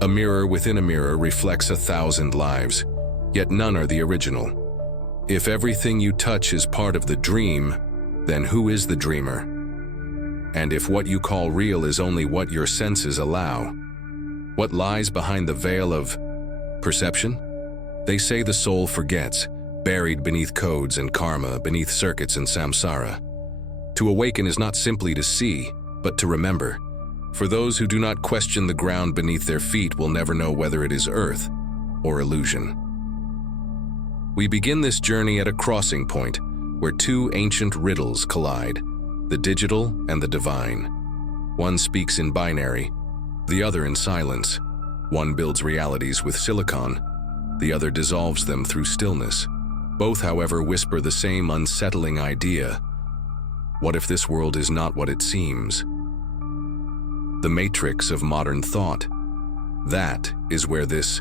A mirror within a mirror reflects 1,000 lives, yet none are the original. If everything you touch is part of the dream, then who is the dreamer? And if what you call real is only what your senses allow, what lies behind the veil of perception? They say the soul forgets, buried beneath codes and karma, beneath circuits and samsara. To awaken is not simply to see, but to remember. For those who do not question the ground beneath their feet will never know whether it is earth or illusion. We begin this journey at a crossing point where two ancient riddles collide, the digital and the divine. One speaks in binary, the other in silence. One builds realities with silicon, the other dissolves them through stillness. Both, however, whisper the same unsettling idea. What if this world is not what it seems? The matrix of modern thought. That is where this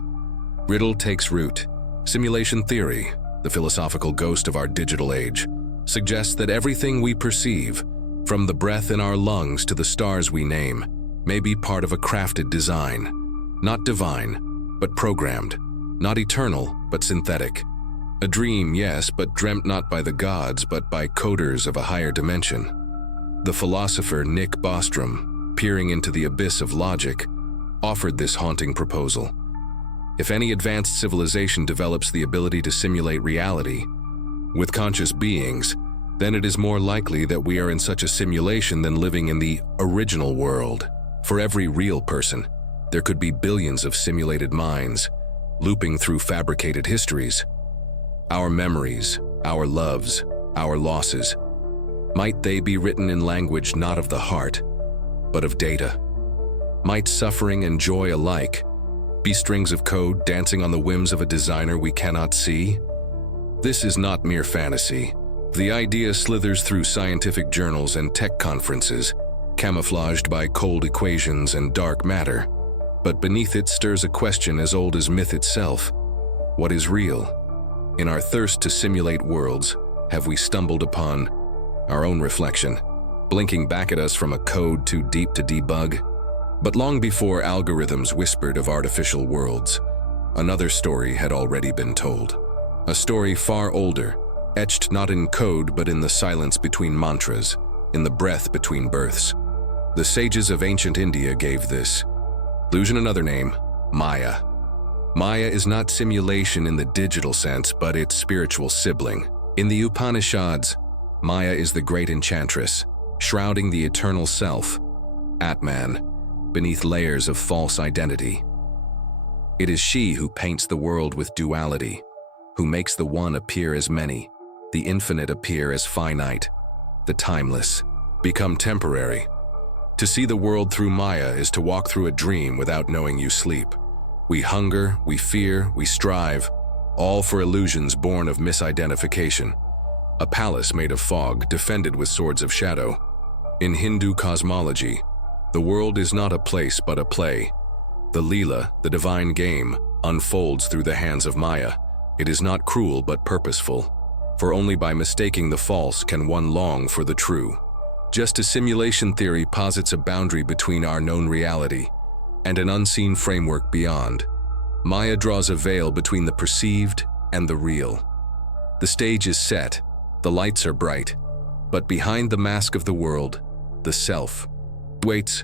riddle takes root. Simulation theory, the philosophical ghost of our digital age, suggests that everything we perceive, from the breath in our lungs to the stars we name, may be part of a crafted design. Not divine, but programmed. Not eternal, but synthetic. A dream, yes, but dreamt not by the gods, but by coders of a higher dimension. The philosopher Nick Bostrom, peering into the abyss of logic, offered this haunting proposal. If any advanced civilization develops the ability to simulate reality with conscious beings, then it is more likely that we are in such a simulation than living in the original world. For every real person, there could be billions of simulated minds, looping through fabricated histories. Our memories, our loves, our losses, might they be written in language not of the heart, but of data? Might suffering and joy alike be strings of code dancing on the whims of a designer we cannot see? This is not mere fantasy. The idea slithers through scientific journals and tech conferences, camouflaged by cold equations and dark matter. But beneath it stirs a question as old as myth itself. What is real? In our thirst to simulate worlds, have we stumbled upon our own reflection, blinking back at us from a code too deep to debug? But long before algorithms whispered of artificial worlds, another story had already been told. A story far older, etched not in code but in the silence between mantras, in the breath between births. The sages of ancient India gave this illusion another name, Maya. Maya is not simulation in the digital sense, but its spiritual sibling. In the Upanishads, Maya is the great enchantress, shrouding the eternal self, Atman, beneath layers of false identity. It is she who paints the world with duality, who makes the one appear as many, the infinite appear as finite, the timeless become temporary. To see the world through Maya is to walk through a dream without knowing you sleep. We hunger, we fear, we strive, all for illusions born of misidentification. A palace made of fog, defended with swords of shadow. In Hindu cosmology, the world is not a place but a play. The Leela, the divine game, unfolds through the hands of Maya. It is not cruel but purposeful, for only by mistaking the false can one long for the true. Just as simulation theory posits a boundary between our known reality and an unseen framework beyond, Maya draws a veil between the perceived and the real. The stage is set, the lights are bright, but behind the mask of the world, the self waits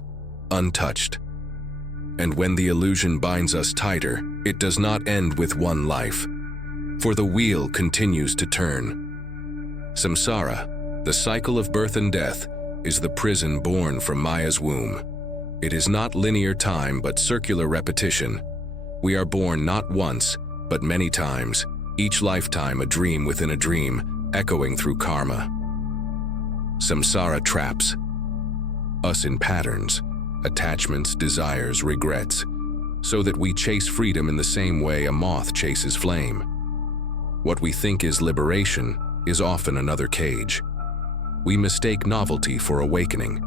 untouched. And when the illusion binds us tighter, it does not end with one life, for the wheel continues to turn. Samsara, the cycle of birth and death, is the prison born from Maya's womb. It is not linear time but circular repetition. We are born not once, but many times, each lifetime a dream within a dream, echoing through karma. Samsara traps us in patterns, attachments, desires, regrets, so that we chase freedom in the same way a moth chases flame. What we think is liberation is often another cage. We mistake novelty for awakening,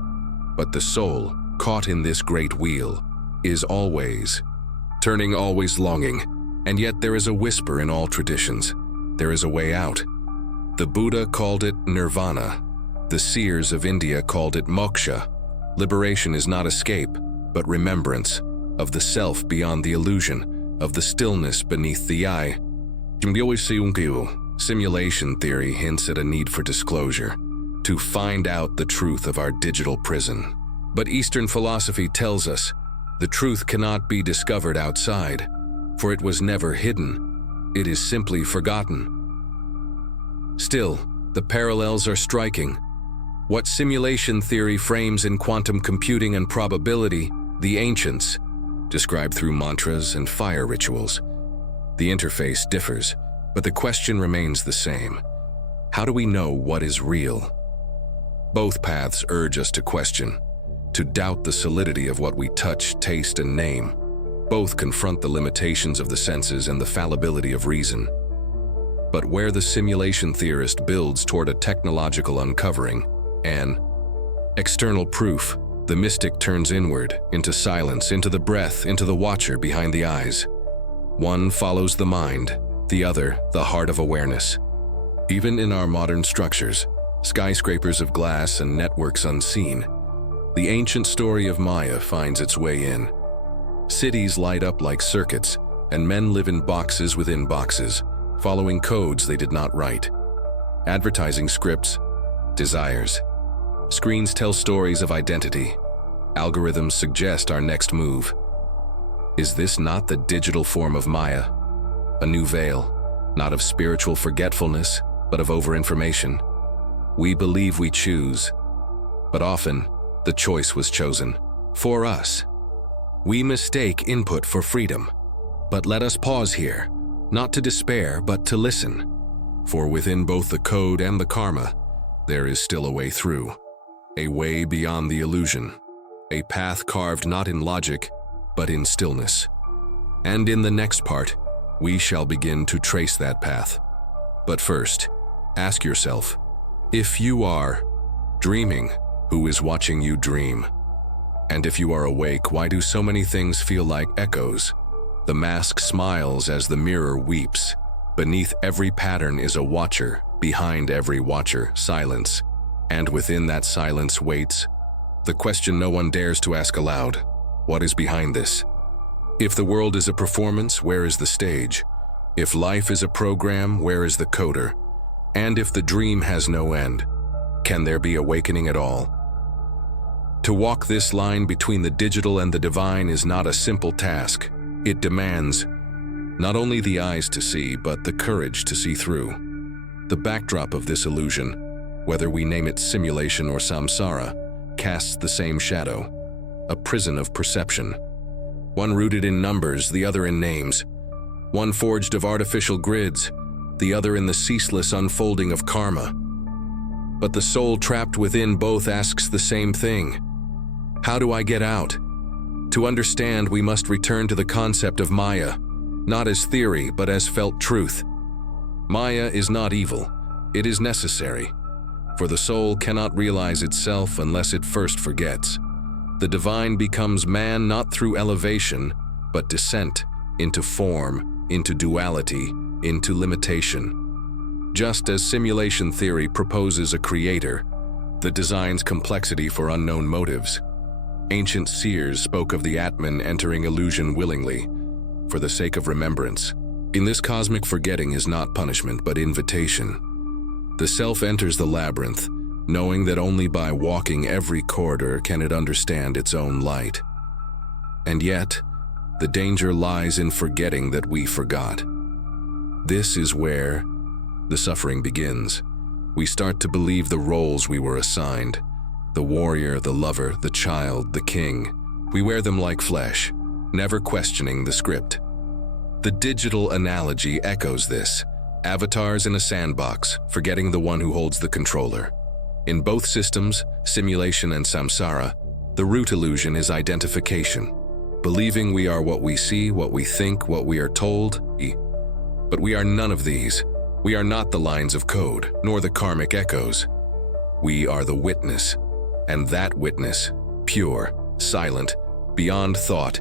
but the soul, caught in this great wheel, is always turning, always longing, and yet there is a whisper in all traditions. There is a way out. The Buddha called it nirvana. The seers of India called it moksha. Liberation is not escape, but remembrance. of the self beyond the illusion, of the stillness beneath the eye. Simulation theory hints at a need for disclosure, to find out the truth of our digital prison. But Eastern philosophy tells us the truth cannot be discovered outside, for it was never hidden. It is simply forgotten. Still, the parallels are striking. What simulation theory frames in quantum computing and probability, the ancients, described through mantras and fire rituals. The interface differs, but the question remains the same. How do we know what is real? Both paths urge us to question, to doubt the solidity of what we touch, taste, and name. Both confront the limitations of the senses and the fallibility of reason. But where the simulation theorist builds toward a technological uncovering, an external proof, the mystic turns inward, into silence, into the breath, into the watcher behind the eyes. One follows the mind, the other the heart of awareness. Even in our modern structures, skyscrapers of glass and networks unseen, the ancient story of Maya finds its way in. Cities light up like circuits, and men live in boxes within boxes, following codes they did not write. Advertising scripts, desires. Screens tell stories of identity. Algorithms suggest our next move. Is this not the digital form of Maya? A new veil, not of spiritual forgetfulness, but of overinformation. We believe we choose, but often the choice was chosen for us. We mistake input for freedom. But let us pause here, not to despair, but to listen. For within both the code and the karma, there is still a way through. A way beyond the illusion. A path carved not in logic, but in stillness. And in the next part, we shall begin to trace that path. But first, ask yourself, if you are dreaming, who is watching you dream? And if you are awake, why do so many things feel like echoes? The mask smiles as the mirror weeps. Beneath every pattern is a watcher, behind every watcher, silence. And within that silence waits the question no one dares to ask aloud. What is behind this? If the world is a performance, where is the stage? If life is a program, where is the coder? And if the dream has no end, can there be awakening at all? To walk this line between the digital and the divine is not a simple task. It demands not only the eyes to see, but the courage to see through. The backdrop of this illusion, whether we name it simulation or samsara, casts the same shadow, a prison of perception. One rooted in numbers, the other in names. One forged of artificial grids, the other in the ceaseless unfolding of karma. But the soul trapped within both asks the same thing. How do I get out? To understand, we must return to the concept of Maya, not as theory, but as felt truth. Maya is not evil, it is necessary, for the soul cannot realize itself unless it first forgets. The divine becomes man not through elevation, but descent into form, into duality, into limitation. Just as simulation theory proposes a creator that designs complexity for unknown motives, ancient seers spoke of the Atman entering illusion willingly, for the sake of remembrance. In this cosmic forgetting is not punishment, but invitation. The self enters the labyrinth, knowing that only by walking every corridor can it understand its own light. And yet, the danger lies in forgetting that we forgot. This is where the suffering begins. We start to believe the roles we were assigned: the warrior, the lover, the child, the king. We wear them like flesh, never questioning the script. The digital analogy echoes this. Avatars in a sandbox, forgetting the one who holds the controller. In both systems, simulation and samsara, the root illusion is identification, believing we are what we see, what we think, what we are told. But we are none of these. We are not the lines of code, nor the karmic echoes. We are the witness, and that witness, pure, silent, beyond thought,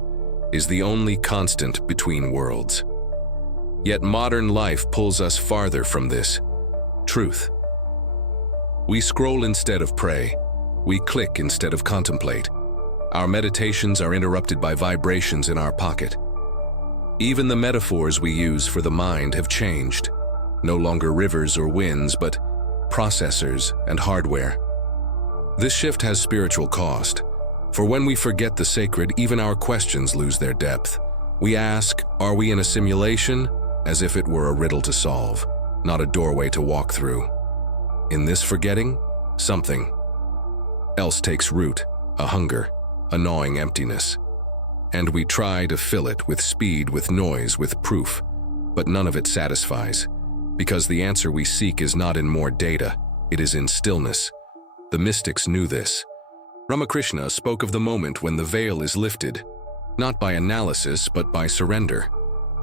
is the only constant between worlds. Yet modern life pulls us farther from this truth. We scroll instead of pray. We click instead of contemplate. Our meditations are interrupted by vibrations in our pocket. Even the metaphors we use for the mind have changed. No longer rivers or winds, but processors and hardware. This shift has spiritual cost, for when we forget the sacred, even our questions lose their depth. We ask, are we in a simulation? As if it were a riddle to solve, not a doorway to walk through. In this forgetting, something else takes root, a hunger, a gnawing emptiness. And we try to fill it with speed, with noise, with proof, but none of it satisfies, because the answer we seek is not in more data, it is in stillness. The mystics knew this. Ramakrishna spoke of the moment when the veil is lifted, not by analysis but by surrender.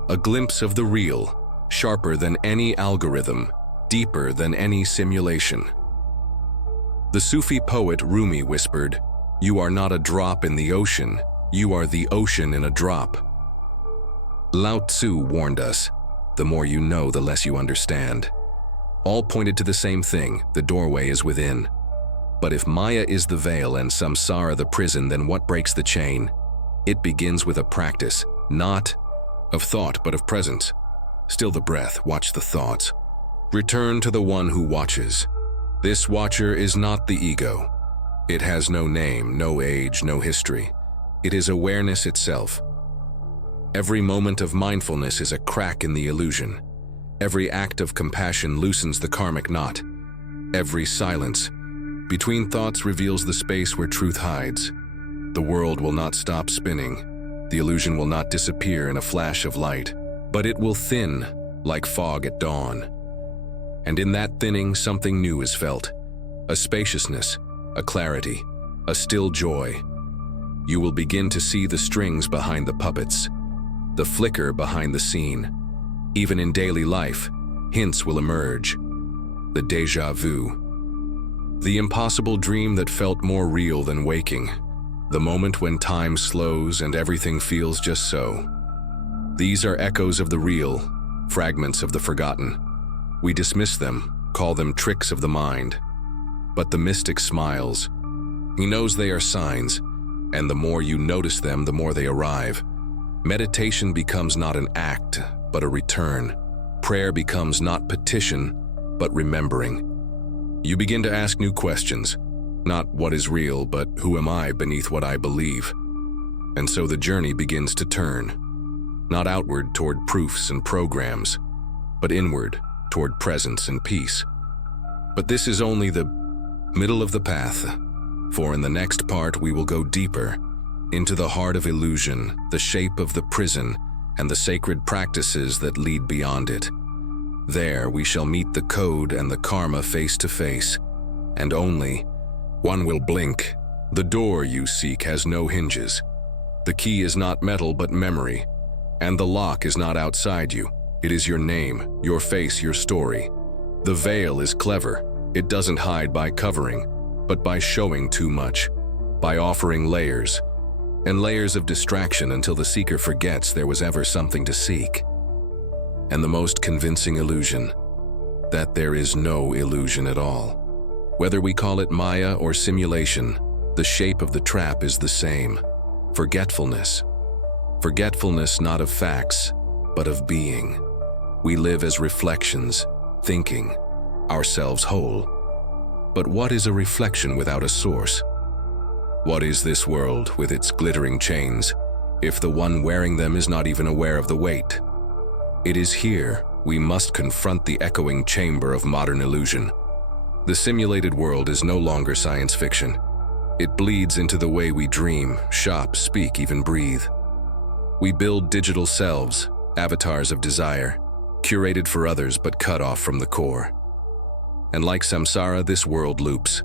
A glimpse of the real, sharper than any algorithm, deeper than any simulation. The Sufi poet Rumi whispered, "You are not a drop in the ocean, you are the ocean in a drop." Lao Tzu warned us, the more you know, the less you understand. All pointed to the same thing, the doorway is within. But if Maya is the veil and Samsara the prison, then what breaks the chain? It begins with a practice, not of thought but of presence. Still the breath, watch the thoughts. Return to the one who watches. This watcher is not the ego. It has no name, no age, no history. It is awareness itself. Every moment of mindfulness is a crack in the illusion. Every act of compassion loosens the karmic knot. Every silence between thoughts reveals the space where truth hides. The world will not stop spinning. The illusion will not disappear in a flash of light, but it will thin like fog at dawn. And in that thinning, something new is felt. A spaciousness, a clarity, a still joy. You will begin to see the strings behind the puppets, the flicker behind the scene. Even in daily life, hints will emerge. The déjà vu. The impossible dream that felt more real than waking. The moment when time slows and everything feels just so. These are echoes of the real, fragments of the forgotten. We dismiss them, call them tricks of the mind. But the mystic smiles. He knows they are signs, and the more you notice them, the more they arrive. Meditation becomes not an act, but a return. Prayer becomes not petition, but remembering. You begin to ask new questions. Not what is real, but who am I beneath what I believe? And so the journey begins to turn. Not outward toward proofs and programs, but inward toward presence and peace. But this is only the middle of the path, for in the next part we will go deeper into the heart of illusion, the shape of the prison, and the sacred practices that lead beyond it. There we shall meet the code and the karma face to face, and only one will blink. The door you seek has no hinges. The key is not metal but memory, and the lock is not outside you. It is your name, your face, your story. The veil is clever. It doesn't hide by covering, but by showing too much, by offering layers, and layers of distraction until the seeker forgets there was ever something to seek. And the most convincing illusion, that there is no illusion at all. Whether we call it Maya or simulation, the shape of the trap is the same. Forgetfulness. Forgetfulness not of facts, but of being. We live as reflections, thinking ourselves whole. But what is a reflection without a source? What is this world with its glittering chains, if the one wearing them is not even aware of the weight? It is here we must confront the echoing chamber of modern illusion. The simulated world is no longer science fiction. It bleeds into the way we dream, shop, speak, even breathe. We build digital selves, avatars of desire, curated for others but cut off from the core. And like Samsara, this world loops.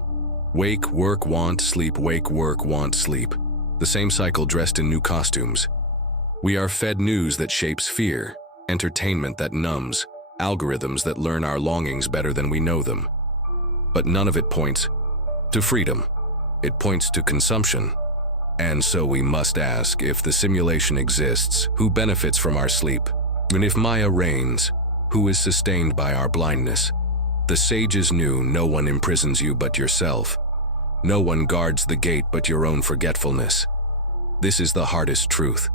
Wake, work, want, sleep, wake, work, want, sleep. The same cycle dressed in new costumes. We are fed news that shapes fear, entertainment that numbs, algorithms that learn our longings better than we know them. But none of it points to freedom. It points to consumption. And so we must ask, if the simulation exists, who benefits from our sleep? And if Maya reigns, who is sustained by our blindness? The sages knew no one imprisons you but yourself. No one guards the gate but your own forgetfulness. This is the hardest truth.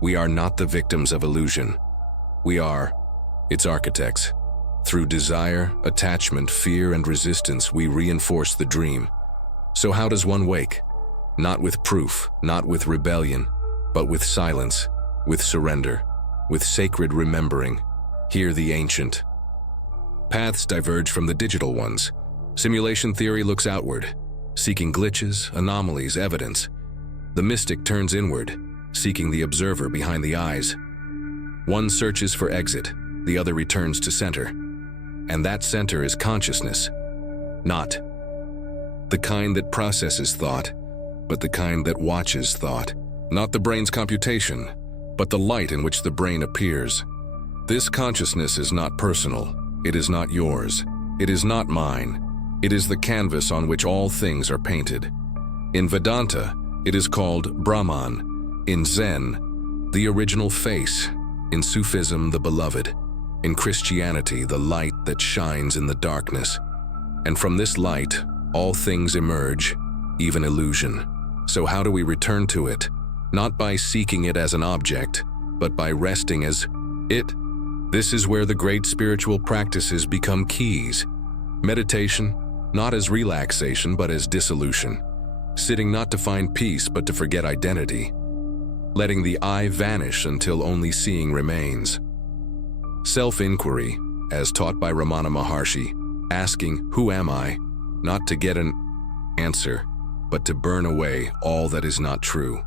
We are not the victims of illusion. We are its architects. Through desire, attachment, fear, and resistance, we reinforce the dream. So how does one wake? Not with proof, not with rebellion, but with silence, with surrender, with sacred remembering. Hear the ancient. Paths diverge from the digital ones. Simulation theory looks outward, seeking glitches, anomalies, evidence. The mystic turns inward, seeking the observer behind the eyes. One searches for exit, the other returns to center. And that center is consciousness. Not the kind that processes thought, but the kind that watches thought. Not the brain's computation, but the light in which the brain appears. This consciousness is not personal. It is not yours. It is not mine. It is the canvas on which all things are painted. In Vedanta, it is called Brahman. In Zen, the original face. In Sufism, the beloved. In Christianity, the light that shines in the darkness. And from this light, all things emerge, even illusion. So how do we return to it? Not by seeking it as an object, but by resting as it. This is where the great spiritual practices become keys. Meditation, not as relaxation, but as dissolution. Sitting not to find peace, but to forget identity. Letting the I vanish until only seeing remains. Self-inquiry, as taught by Ramana Maharshi, asking, who am I? Not to get an answer, but to burn away all that is not true.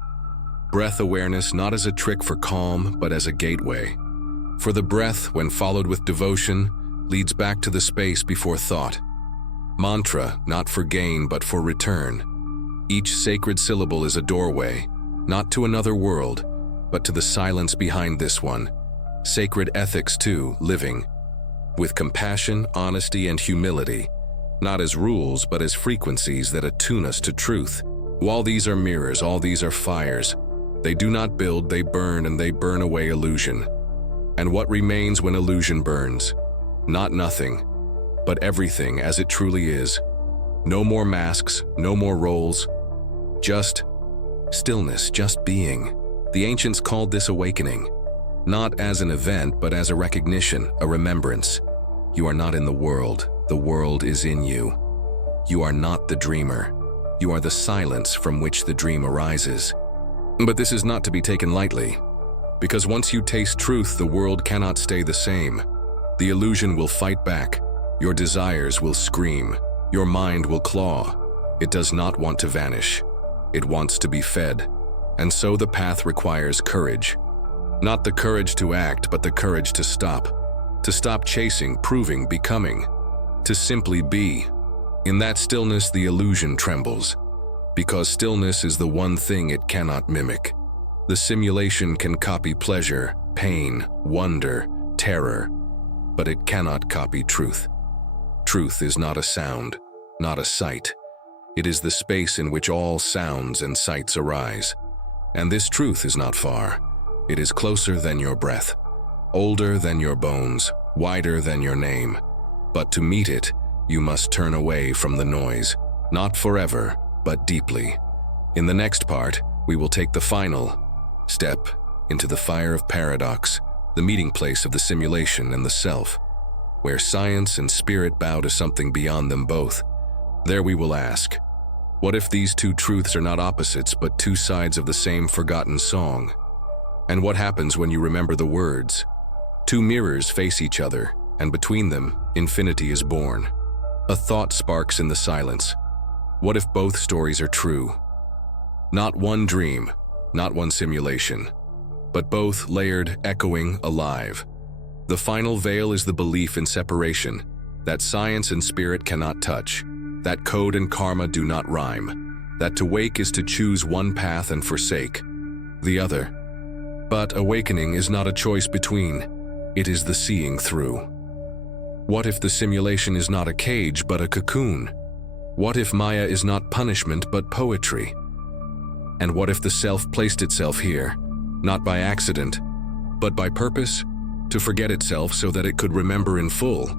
Breath awareness not as a trick for calm, but as a gateway. For the breath, when followed with devotion, leads back to the space before thought. Mantra, not for gain, but for return. Each sacred syllable is a doorway, not to another world, but to the silence behind this one. Sacred ethics too, living. With compassion, honesty, and humility. Not as rules, but as frequencies that attune us to truth. All these are mirrors, all these are fires. They do not build, they burn, and they burn away illusion. And what remains when illusion burns? Not nothing, but everything as it truly is. No more masks, no more roles. Just stillness, just being. The ancients called this awakening. Not as an event, but as a recognition, a remembrance. You are not in the world is in you. You are not the dreamer. You are the silence from which the dream arises. But this is not to be taken lightly, because once you taste truth, the world cannot stay the same. The illusion will fight back. Your desires will scream. Your mind will claw. It does not want to vanish. It wants to be fed. And so the path requires courage. Not the courage to act, but the courage to stop. To stop chasing, proving, becoming. To simply be. In that stillness, the illusion trembles. Because stillness is the one thing it cannot mimic. The simulation can copy pleasure, pain, wonder, terror, but it cannot copy truth. Truth is not a sound, not a sight. It is the space in which all sounds and sights arise. And this truth is not far. It is closer than your breath, older than your bones, wider than your name. But to meet it, you must turn away from the noise, not forever, but deeply. In the next part, we will take the final step into the fire of paradox, the meeting place of the simulation and the self, where science and spirit bow to something beyond them both. There we will ask, what if these two truths are not opposites but two sides of the same forgotten song? And what happens when you remember the words? Two mirrors face each other, and between them, infinity is born. A thought sparks in the silence. What if both stories are true? Not one dream, not one simulation, but both layered, echoing, alive. The final veil is the belief in separation, that science and spirit cannot touch, that code and karma do not rhyme, that to wake is to choose one path and forsake the other. But awakening is not a choice between, it is the seeing through. What if the simulation is not a cage but a cocoon? What if Maya is not punishment but poetry? And what if the self placed itself here, not by accident, but by purpose, to forget itself so that it could remember in full?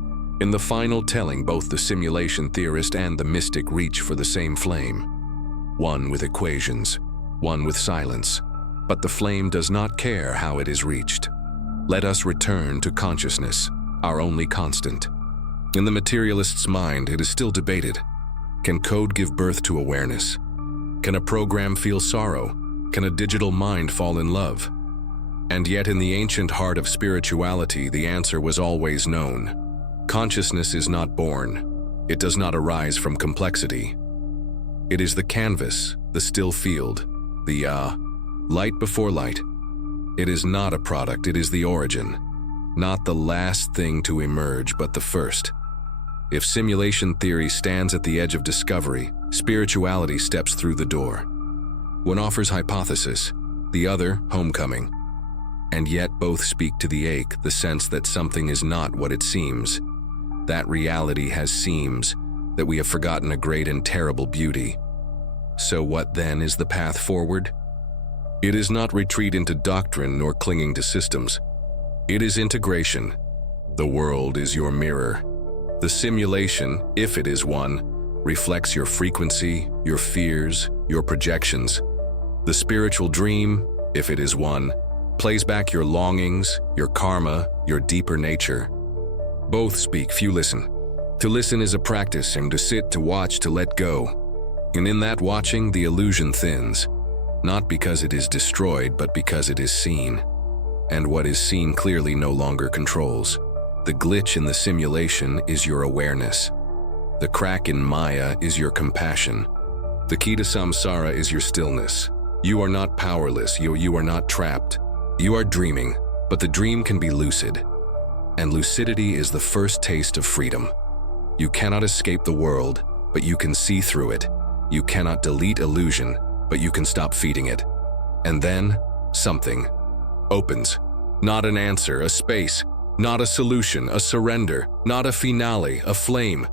In the final telling, both the simulation theorist and the mystic reach for the same flame. One with equations, one with silence, but the flame does not care how it is reached. Let us return to consciousness, our only constant. In the materialist's mind, it is still debated. Can code give birth to awareness? Can a program feel sorrow? Can a digital mind fall in love? And yet in the ancient heart of spirituality, the answer was always known. Consciousness is not born. It does not arise from complexity. It is the canvas, the still field, the light before light. It is not a product, it is the origin. Not the last thing to emerge, but the first. If simulation theory stands at the edge of discovery, spirituality steps through the door. One offers hypothesis, the other homecoming. And yet both speak to the ache, the sense that something is not what it seems. That reality has seams, that we have forgotten a great and terrible beauty. So what then is the path forward? It is not retreat into doctrine nor clinging to systems. It is integration. The world is your mirror. The simulation, if it is one, reflects your frequency, your fears, your projections. The spiritual dream, if it is one, plays back your longings, your karma, your deeper nature. Both speak, few listen. To listen is a practice, and to sit, to watch, to let go. And in that watching, the illusion thins. Not because it is destroyed, but because it is seen. And what is seen clearly no longer controls. The glitch in the simulation is your awareness. The crack in Maya is your compassion. The key to Samsara is your stillness. You are not powerless, you are not trapped. You are dreaming, but the dream can be lucid. And lucidity is the first taste of freedom. You cannot escape the world, but you can see through it. You cannot delete illusion, but you can stop feeding it. And then, something opens. Not an answer, a space. Not a solution, a surrender. Not a finale, a flame.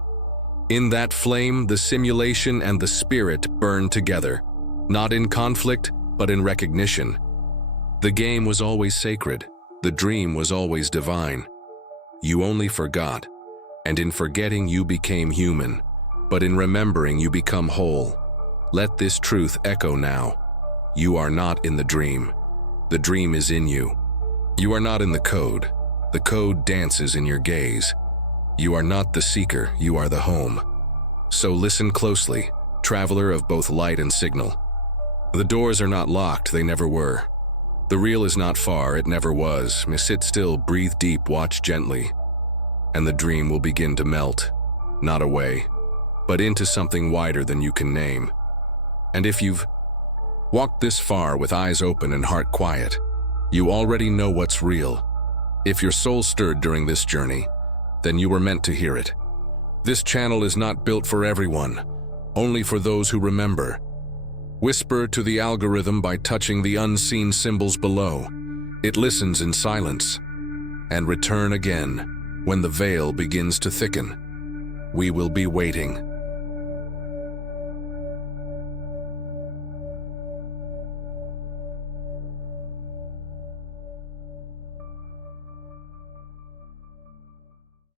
In that flame, the simulation and the spirit burn together. Not in conflict, but in recognition. The game was always sacred. The dream was always divine. You only forgot. And in forgetting, you became human. But in remembering, you become whole. Let this truth echo now. You are not in the dream. The dream is in you. You are not in the code. The code dances in your gaze. You are not the seeker, you are the home. So listen closely, traveler of both light and signal. The doors are not locked, they never were. The real is not far, it never was. Sit still, breathe deep, watch gently. And the dream will begin to melt, not away, but into something wider than you can name. And if you've walked this far with eyes open and heart quiet, you already know what's real. If your soul stirred during this journey, then you were meant to hear it. This channel is not built for everyone, only for those who remember. Whisper to the algorithm by touching the unseen symbols below. It listens in silence. And return again when the veil begins to thicken. We will be waiting.